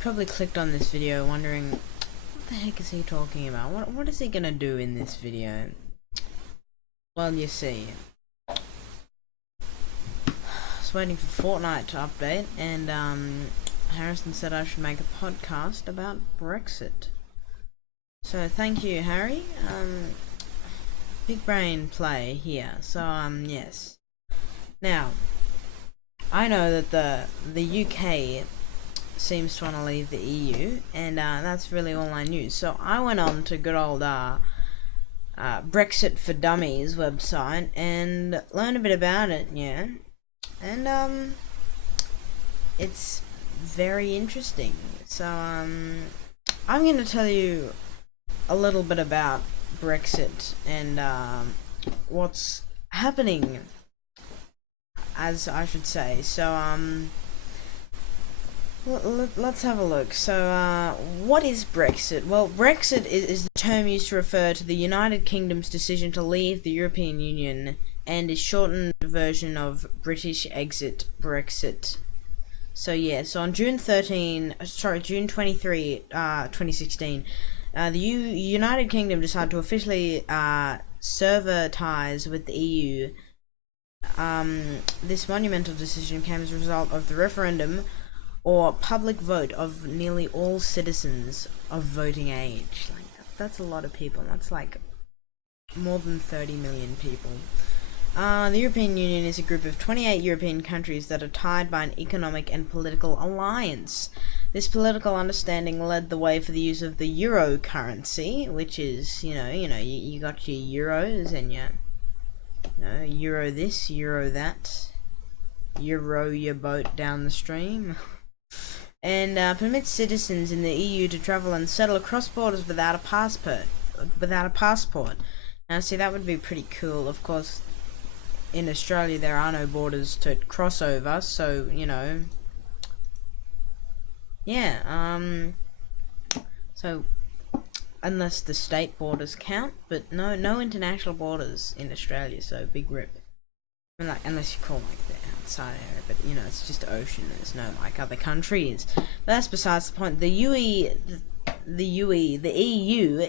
Probably clicked on this video wondering, what the heck is he talking about? What is he gonna do in this video? Well, you see, I was waiting for Fortnite to update, and Harrison said I should make a podcast about Brexit. So thank you, Harry. Big brain play here. So yes. Now, I know that the UK seems to want to leave the EU, and that's really all I knew. So I went on to good old Brexit for Dummies website and learned a bit about it, yeah. And it's very interesting. So I'm going to tell you a little bit about Brexit and what's happening, as I should say. So let's have a look. So, what is Brexit? Well, Brexit is the term used to refer to the United Kingdom's decision to leave the European Union, and is shortened version of British exit, Brexit. So yeah, so on June 23, 2016, the United Kingdom decided to officially sever ties with the EU. This monumental decision came as a result of the referendum, or public vote, of nearly all citizens of voting age. Like, that's a lot of people. That's like more than 30 million people. The European Union is a group of 28 European countries that are tied by an economic and political alliance. This political understanding led the way for the use of the euro currency, which is, you got your euros and your, euro this, euro that, euro your boat down the stream. And permits citizens in the EU to travel and settle across borders without a passport. Now, see, that would be pretty cool. Of course, in Australia there are no borders to cross over, so yeah. So unless the state borders count, but no international borders in Australia. So big rip. I mean, like, unless you call like the outside area, but it's just ocean. There's no like other countries. But that's besides the point. The EU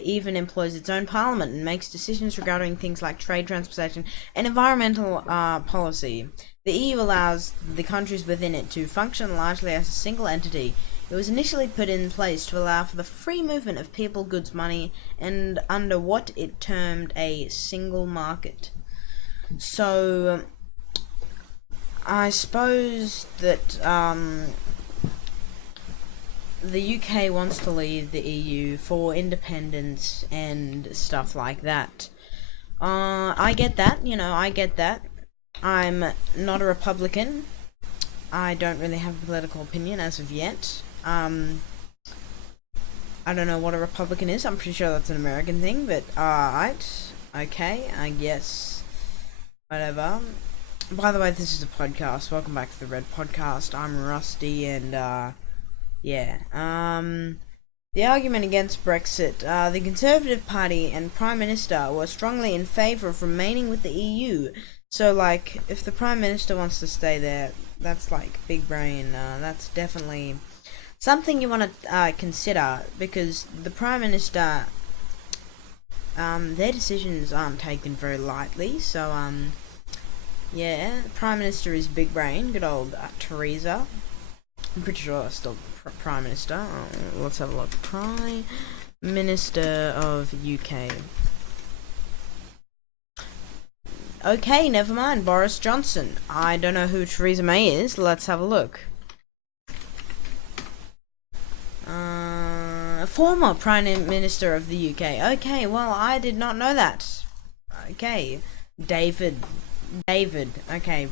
even employs its own parliament and makes decisions regarding things like trade, transportation, and environmental policy. The EU allows the countries within it to function largely as a single entity. It was initially put in place to allow for the free movement of people, goods, money, and under what it termed a single market. So I suppose that the UK wants to leave the EU for independence and stuff like that. I get that, I get that. I'm not a Republican. I don't really have a political opinion as of yet. I don't know what a Republican is. I'm pretty sure that's an American thing, but alright. Okay, I guess. Whatever. By the way, this is a podcast. Welcome back to the Red Podcast. I'm Rusty, and yeah. The argument against Brexit. The Conservative Party and Prime Minister were strongly in favour of remaining with the EU. So, like, if the Prime Minister wants to stay there, that's like big brain. That's definitely something you want to consider, because the Prime Minister, their decisions aren't taken very lightly. So, yeah, the Prime Minister is big brain. Good old Theresa. I'm pretty sure that's still Prime Minister. Let's have a look. Prime Minister of UK. Okay, never mind. Boris Johnson. I don't know who Theresa May is. Let's have a look. Former Prime Minister of the UK. Okay, well, I did not know that. Okay. David. Okay.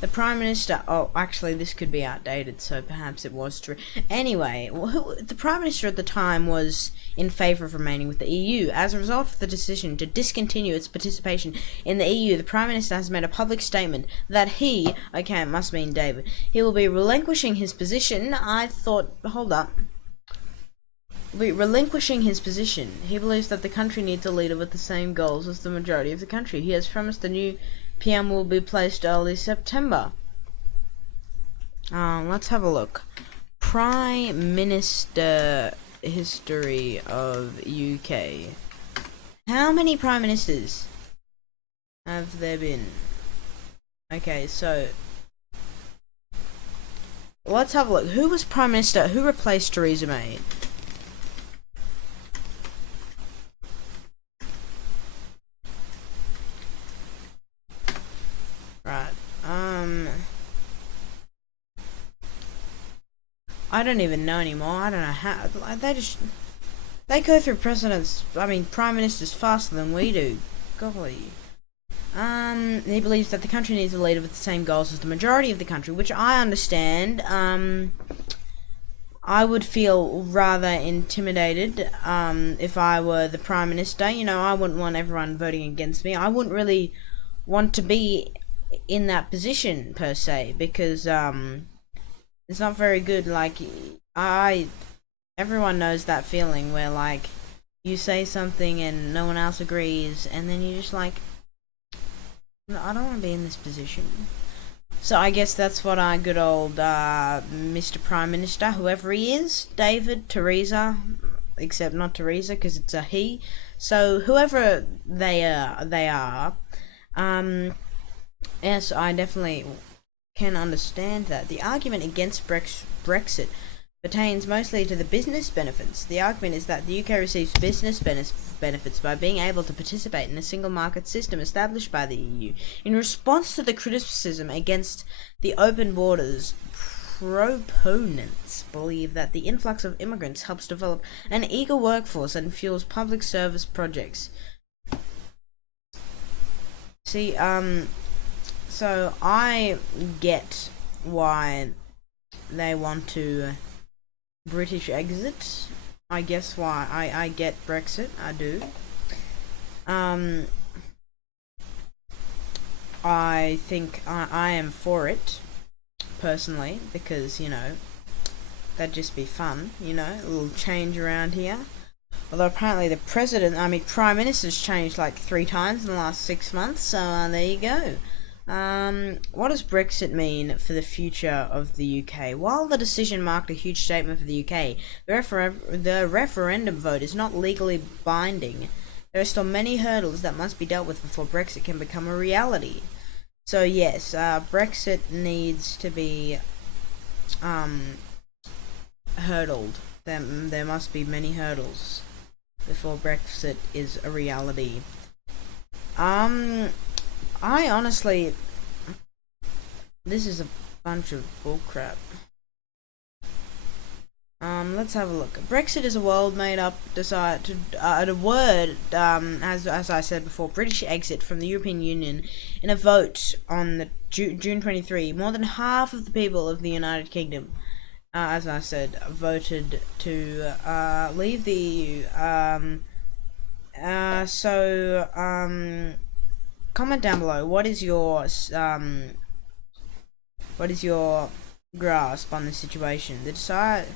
The Prime Minister. Oh, actually, this could be outdated, so perhaps it was true. Anyway, the Prime Minister at the time was in favour of remaining with the EU. As a result of the decision to discontinue its participation in the EU, the Prime Minister has made a public statement that he, okay, it must mean David, he will be relinquishing his position. Hold up. Relinquishing his position. He believes that the country needs a leader with the same goals as the majority of the country. He has promised the new PM will be placed early September. Let's have a look. Prime Minister history of UK. How many Prime Ministers have there been? Okay, so let's have a look. Who was Prime Minister? Who replaced Theresa May? Right. I don't even know anymore. I don't know how. They go through presidents. I mean, prime ministers faster than we do. Golly. He believes that the country needs a leader with the same goals as the majority of the country, which I understand. I would feel rather intimidated if I were the prime minister. You know, I wouldn't want everyone voting against me. I wouldn't really want to be in that position per se, because it's not very good. Like, everyone knows that feeling where, like, you say something and no one else agrees, and then you're just like, no, I don't want to be in this position. So I guess that's what our good old Mr. Prime Minister, whoever he is, David, Theresa, except not Theresa because it's a he. So whoever they are, yes, I definitely can understand that. The argument against Brexit pertains mostly to the business benefits. The argument is that the UK receives business benefits by being able to participate in a single market system established by the EU. In response to the criticism against the open borders, proponents believe that the influx of immigrants helps develop an eager workforce and fuels public service projects. See, so I get why they want to British exit. I guess why I get Brexit. I do. I think I am for it personally, because, you know, that'd just be fun. You know, a little change around here. Although apparently the Prime Minister's changed like 3 times in the last 6 months. So there you go. What does Brexit mean for the future of the UK? While the decision marked a huge statement for the UK, the referendum vote is not legally binding. There are still many hurdles that must be dealt with before Brexit can become a reality. So yes, Brexit needs to be hurdled. There must be many hurdles before Brexit is a reality. I honestly, this is a bunch of bullcrap. Let's have a look. Brexit is a world made up, a word, as I said before, British exit from the European Union. In a vote on the June 23, more than half of the people of the United Kingdom, as I said, voted to leave the EU. Comment down below. What is your grasp on the situation? The decide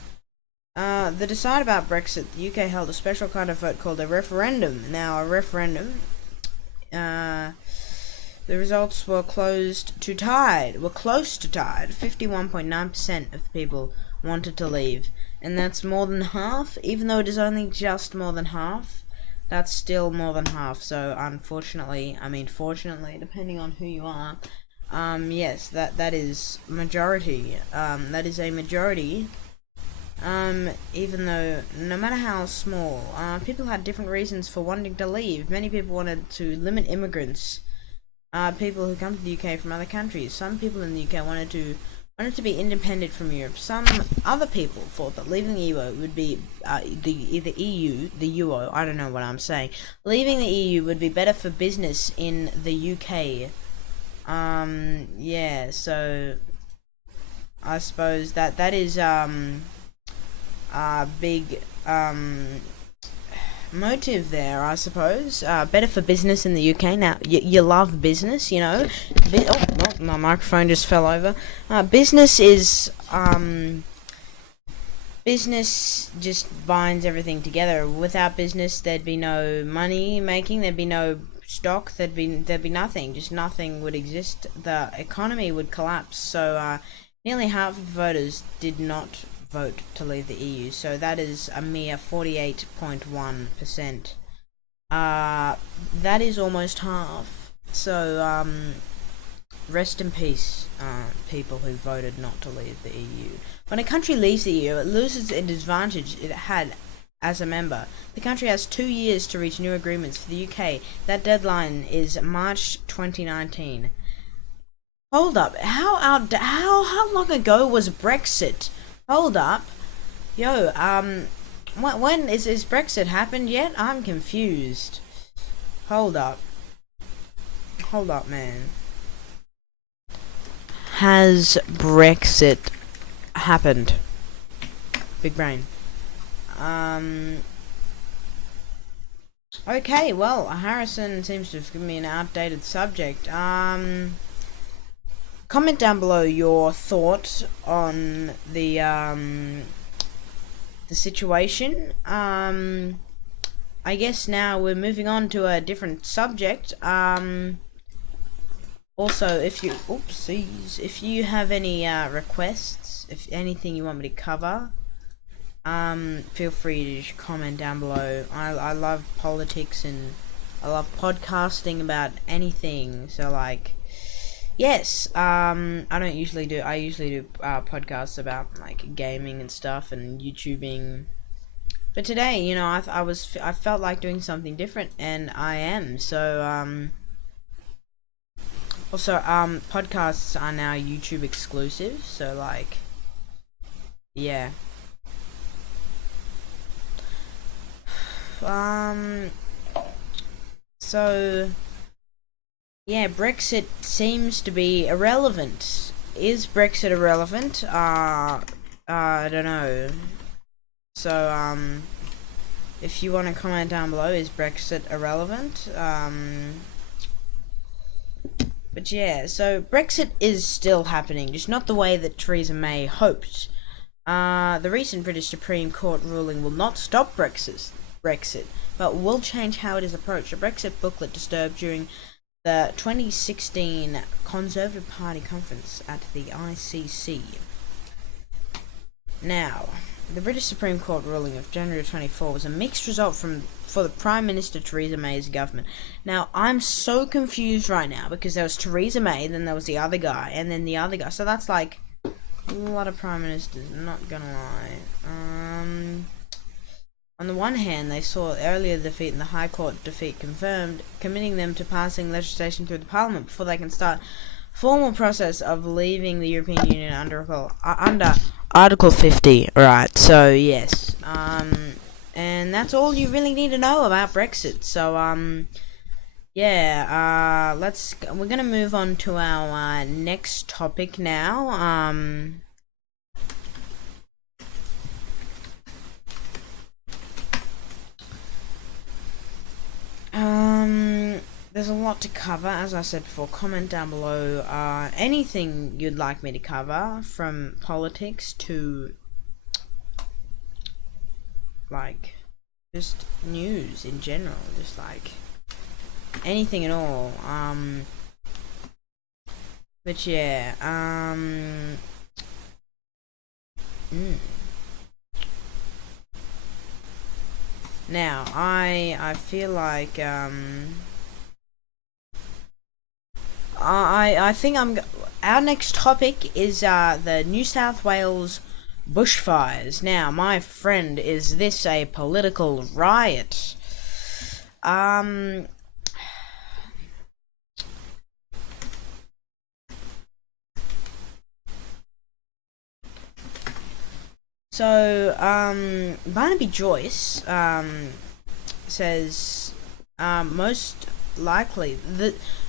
about Brexit, the UK held a special kind of vote called a referendum. Now, a referendum, the results were close to tied. 51.9% of the people wanted to leave, and that's more than half. Even though it is only just more than half, that's still more than half. So unfortunately, fortunately, depending on who you are, yes, that is majority. That is a majority. Even though, no matter how small, people had different reasons for wanting to leave. Many people wanted to limit immigrants, people who come to the UK from other countries. Some people in the UK wanted to be independent from Europe. Some other people thought that leaving the EU would be the EU. I don't know what I'm saying. Leaving the EU would be better for business in the UK. Yeah. So I suppose that is big motive there, I suppose. Better for business in the UK. Now, you love business, you know. My microphone just fell over. Business is, business just binds everything together. Without business, there'd be no money making, there'd be no stock, there'd be nothing. Just nothing would exist. The economy would collapse. So, nearly half of voters did not vote to leave the EU. So that is a mere 48.1%. That is almost half. So rest in peace, people who voted not to leave the EU. When a country leaves the EU, it loses an advantage it had as a member. The country has 2 years to reach new agreements. For the UK, that deadline is March 2019. Hold up, how long ago was Brexit? Hold up, yo, when is Brexit happened yet? I'm confused. Hold up, man. Has Brexit happened? Big brain. Okay, well, Harrison seems to have given me an outdated subject. Comment down below your thoughts on the situation. I guess now we're moving on to a different subject. Also, if you have any requests, if anything you want me to cover, feel free to comment down below. I love politics and I love podcasting about anything. So like, yes, I usually do podcasts about like gaming and stuff and YouTubing. But today, you know, I felt like doing something different, and I am. So also podcasts are now YouTube exclusive. So like, yeah. So yeah, Brexit seems to be irrelevant. Is Brexit irrelevant? I don't know. So if you want to comment down below, is Brexit irrelevant? But yeah, so Brexit is still happening, just not the way that Theresa May hoped. The recent British Supreme Court ruling will not stop Brexit, but will change how it is approached. A Brexit booklet disturbed during the 2016 Conservative Party conference at the ICC. Now, the British Supreme Court ruling of January 24 was a mixed result for the Prime Minister Theresa May's government. Now, I'm so confused right now because there was Theresa May, then there was the other guy, and then the other guy. So that's like a lot of Prime Ministers, not gonna lie. On the one hand, they saw earlier defeat in the High Court defeat confirmed, committing them to passing legislation through the Parliament before they can start formal process of leaving the European Union under Article 50. Right, so yes. And that's all you really need to know about Brexit. So, yeah, we're gonna move on to our next topic now. There's a lot to cover, as I said before. Comment down below anything you'd like me to cover, from politics to like just news in general, just like anything at all. But yeah, Now I feel like I think our next topic is the New South Wales bushfires. Now, my friend, is this a political riot? So, Barnaby Joyce, says, most likely,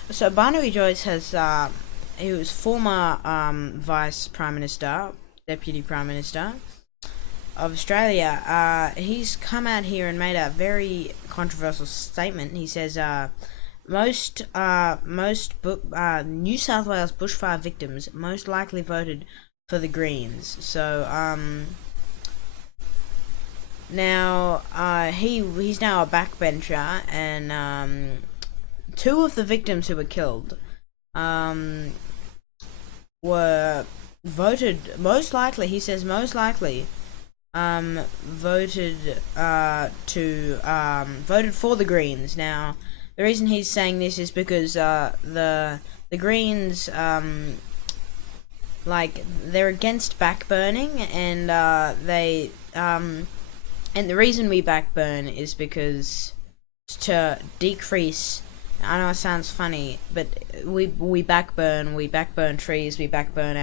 so Barnaby Joyce has, he was former, Vice Prime Minister, Deputy Prime Minister of Australia. He's come out here and made a very controversial statement. He says, most New South Wales bushfire victims most likely voted for the Greens. So, now, he's now a backbencher, and two of the victims who were killed were voted most likely. He says most likely voted to voted for the Greens. Now, the reason he's saying this is because the Greens like they're against backburning, and and the reason we backburn is because to decrease. I know it sounds funny, but we backburn trees, we backburn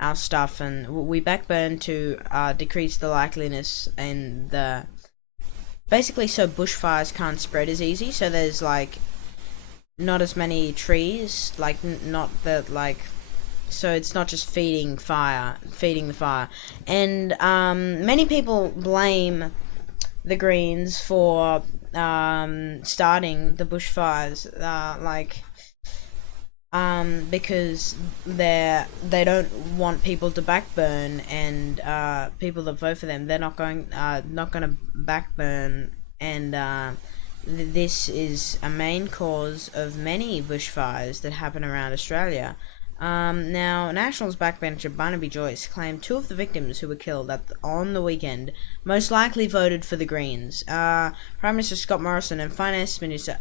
our stuff, and we backburn to decrease the likeliness and the basically so bushfires can't spread as easy. So there's like not as many trees, like not that like so it's not just feeding the fire, and many people blame the Greens for starting the bushfires, because they don't want people to backburn, and people that vote for them, they're not going to backburn, and this is a main cause of many bushfires that happen around Australia. Now, Nationals backbencher Barnaby Joyce claimed two of the victims who were killed on the weekend most likely voted for the Greens. Prime Minister Scott Morrison and Finance Minister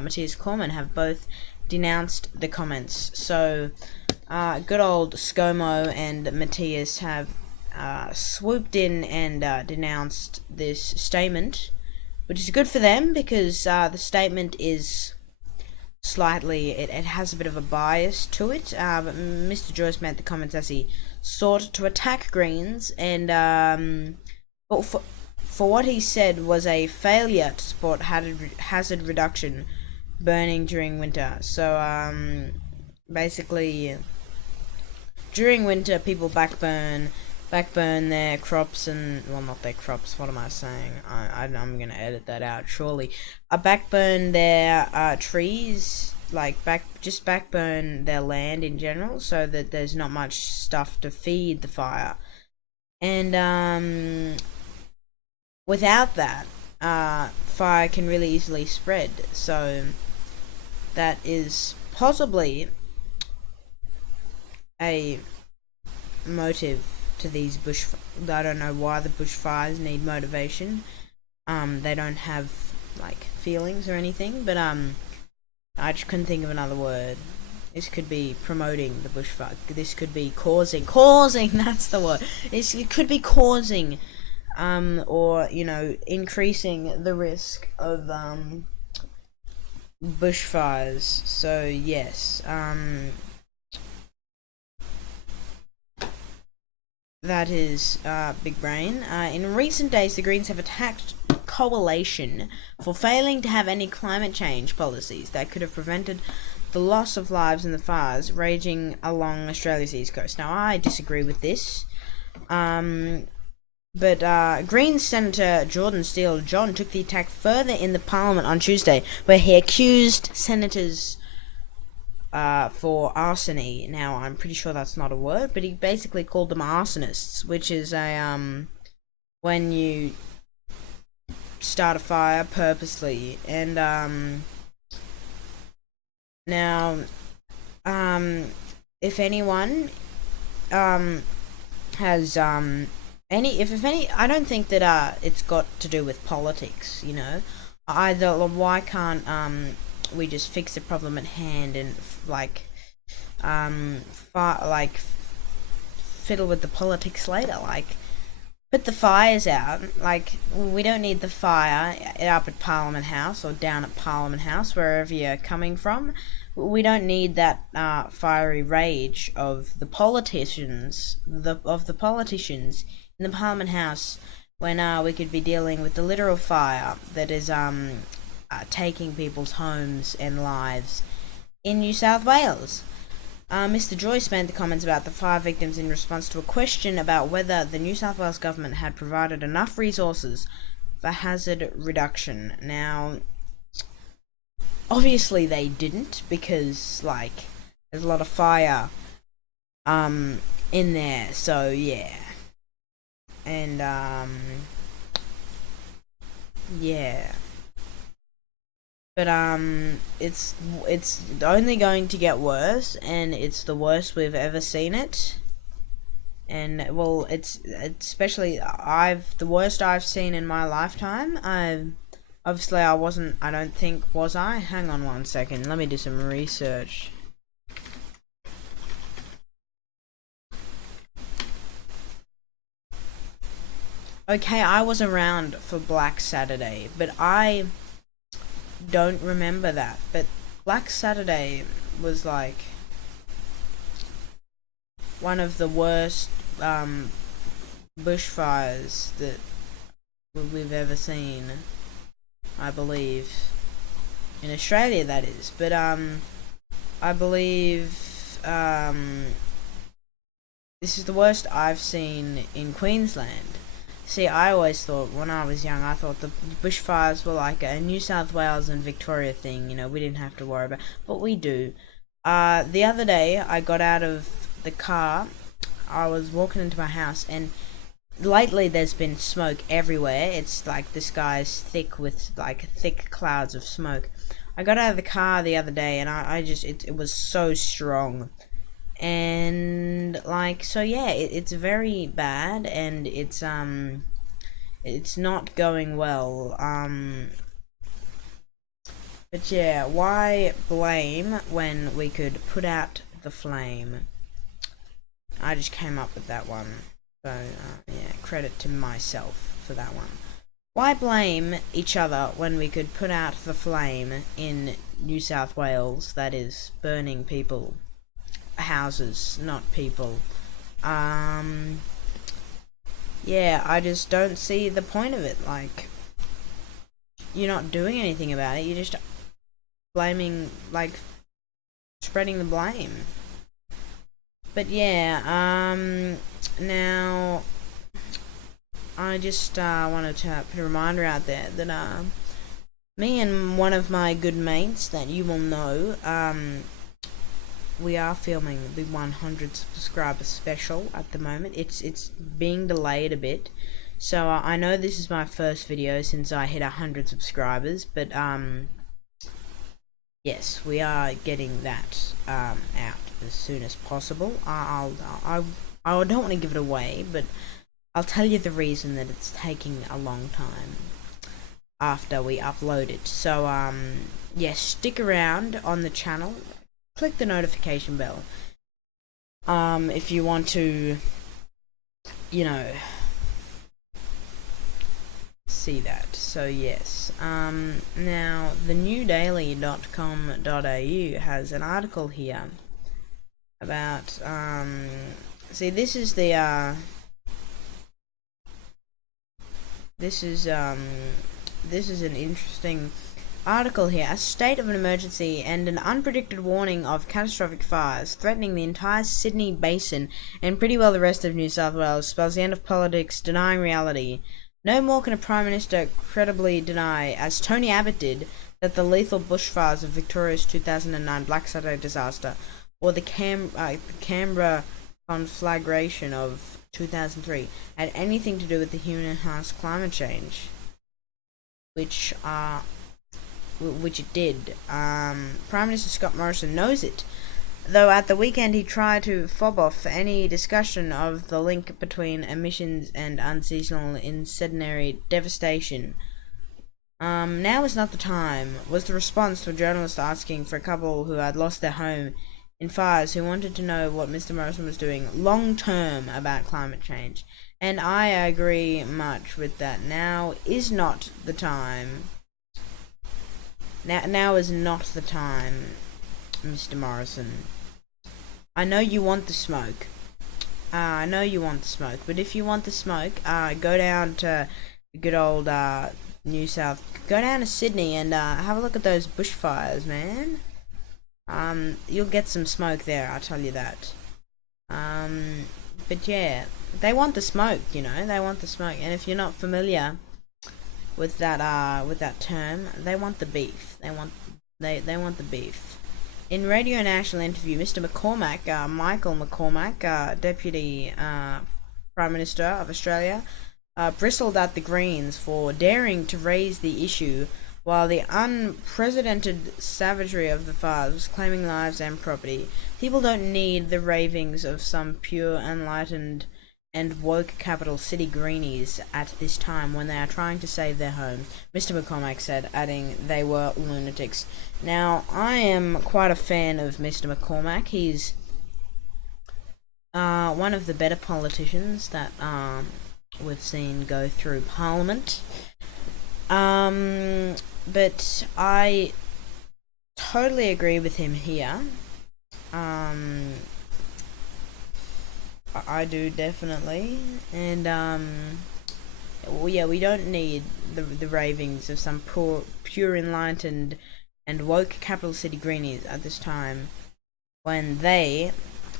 Matthias Cormann have both denounced the comments. So, good old ScoMo and Matthias have swooped in and denounced this statement, which is good for them because the statement is slightly, it has a bit of a bias to it, but Mr. Joyce made the comments as he sought to attack Greens, and for what he said was a failure to support hazard reduction burning during winter. So basically during winter people backburn their crops, and well, not their crops, what am I saying, I'm gonna edit that out surely. Backburn their trees, like backburn their land in general, so that there's not much stuff to feed the fire, and without that fire can really easily spread. So that is possibly a motive to these I don't know why the bushfires need motivation. They don't have like feelings or anything, but I just couldn't think of another word. This could be promoting the bushfire. This could be causing. That's the word. It could be causing, or increasing the risk of bushfires. So yes, that is big brain. In recent days, the Greens have attacked Coalition for failing to have any climate change policies that could have prevented the loss of lives in the fires raging along Australia's east coast. Now, I disagree with this. But Greens Senator Jordan Steele John took the attack further in the Parliament on Tuesday, where he accused senators for arsony. Now, I'm pretty sure that's not a word, but he basically called them arsonists, which is when you start a fire purposely. And now, if anyone has if any, I don't think that it's got to do with politics. Either why can't we just fix the problem at hand and fiddle with the politics later, put the fires out. We don't need the fire up at Parliament House or down at Parliament House, wherever you're coming from. We don't need that fiery rage of the politicians in the Parliament House, when we could be dealing with the literal fire that is taking people's homes and lives in New South Wales. Mr. Joyce made the comments about the fire victims in response to a question about whether the New South Wales government had provided enough resources for hazard reduction. Now, obviously they didn't, because there's a lot of fire in there. So yeah, and yeah. But it's only going to get worse, and it's the worst we've ever seen it. And well, it's especially the worst I've seen in my lifetime. Obviously I wasn't. I don't think was I. Hang on one second. Let me do some research. Okay, I was around for Black Saturday, but I don't remember that. But Black Saturday was like one of the worst bushfires that we've ever seen, I believe, in Australia, that is. But I believe this is the worst I've seen in Queensland. See, I always thought, when I was young, I thought the bushfires were like a New South Wales and Victoria thing, we didn't have to worry about, but we do. The other day, I got out of the car, I was walking into my house, and lately there's been smoke everywhere. It's like the sky's thick with, like, thick clouds of smoke. I got out of the car the other day, and it was so strong. And like, so yeah, it's very bad, and it's not going well. But yeah, why blame when we could put out the flame? I just came up with that one, so yeah, credit to myself for that one. Why blame each other when we could put out the flame in New South Wales, that is burning people? Houses, not people. Yeah, I just don't see the point of it. Like, you're not doing anything about it. You're just blaming, like, spreading the blame. But yeah, now I just wanted to put a reminder out there that me and one of my good mates that you will know, we are filming the 100 subscriber special at the moment. It's being delayed a bit, so I know this is my first video since I hit 100 subscribers, but yes, we are getting that out as soon as possible. I don't want to give it away, but I'll tell you the reason that it's taking a long time after we upload it. So yes, stick around on the channel. Click the notification bell if you want to, see that. So yes, now the newdaily.com.au has an article here about see, this is an interesting article here. A state of an emergency and an unpredicted warning of catastrophic fires threatening the entire Sydney Basin and pretty well the rest of New South Wales spells the end of politics denying reality. No more can a Prime Minister credibly deny, as Tony Abbott did, that the lethal bushfires of Victoria's 2009 Black Saturday disaster or the Canberra conflagration of 2003 had anything to do with the human-enhanced climate change, which it did. Prime Minister Scott Morrison knows it, though at the weekend he tried to fob off any discussion of the link between emissions and unseasonal incendiary devastation. Now is not the time, was the response to a journalist asking for a couple who had lost their home in fires who wanted to know what Mr. Morrison was doing long term about climate change. And I agree much with that. Now is not the time. Now is not the time, Mr. Morrison. I know you want the smoke. But if you want the smoke, go down to good old go down to Sydney and have a look at those bushfires, man. You'll get some smoke there, I'll tell you that. But yeah, they want the smoke, they want the smoke. And if you're not familiar with that term, they want the beef. They want the beef. In Radio National interview, Mr. McCormack, Michael McCormack, Deputy Prime Minister of Australia, bristled at the Greens for daring to raise the issue while the unprecedented savagery of the fires was claiming lives and property. People don't need the ravings of some pure, enlightened and woke capital city greenies at this time when they are trying to save their homes, Mr. McCormack said, adding they were lunatics. Now, I am quite a fan of Mr. McCormack. He's one of the better politicians that we've seen go through Parliament. But I totally agree with him here. I do, definitely. And well, yeah, we don't need the ravings of some pure enlightened and woke capital city greenies at this time, when they,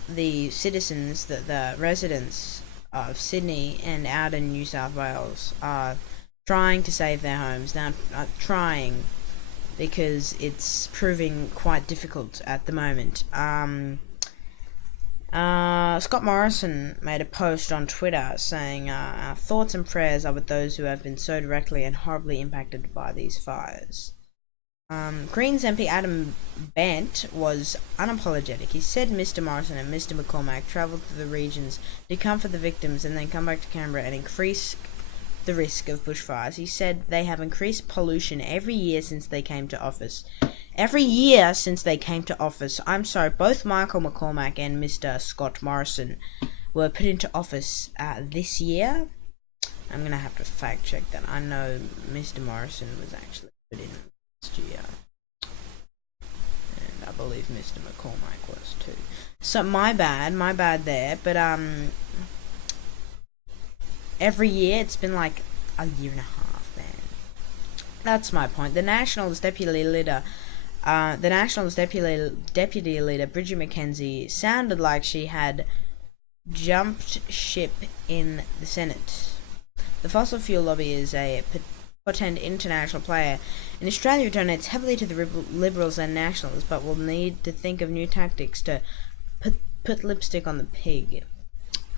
the citizens, the residents of Sydney and out in New South Wales, are trying to save their homes. Now, trying, because it's proving quite difficult at the moment. Scott Morrison made a post on Twitter saying, our thoughts and prayers are with those who have been so directly and horribly impacted by these fires. Greens MP Adam Bant was unapologetic. He said Mr. Morrison and Mr. McCormack travelled to the regions to comfort the victims and then come back to Canberra and increase the risk of bushfires. He said they have increased pollution every year since they came to office. Every year since they came to office. I'm sorry, both Michael McCormack and Mr. Scott Morrison were put into office this year. I'm going to have to fact check that. I know Mr. Morrison was actually put in last year. And I believe Mr. McCormack was too. So my bad there. But every year it's been like a year and a half, man. That's my point. The Nationals deputy leader, Bridget McKenzie, sounded like she had jumped ship in the Senate. The fossil fuel lobby is a potent international player. In Australia, it donates heavily to the Liberals and Nationals, but will need to think of new tactics to put lipstick on the pig.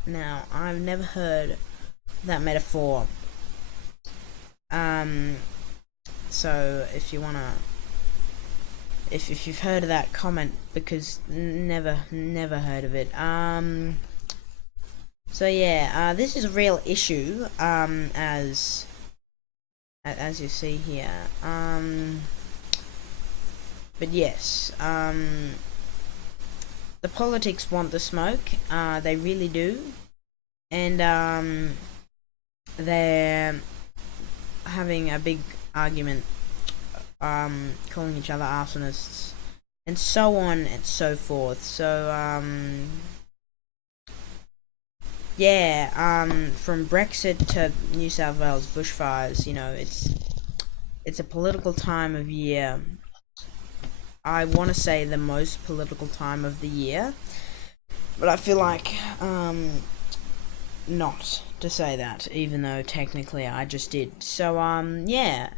Now, I've never heard that metaphor. So if you wanna, if you've heard of that, comment, because never heard of it. So yeah, this is a real issue, as you see here. But yes, the politics want the smoke. They really do, and they're having a big argument, calling each other arsonists, and so on and so forth. So yeah, from Brexit to New South Wales bushfires, you know, it's a political time of year. I want to say the most political time of the year, but I feel like not to say that, even though technically I just did. So yeah,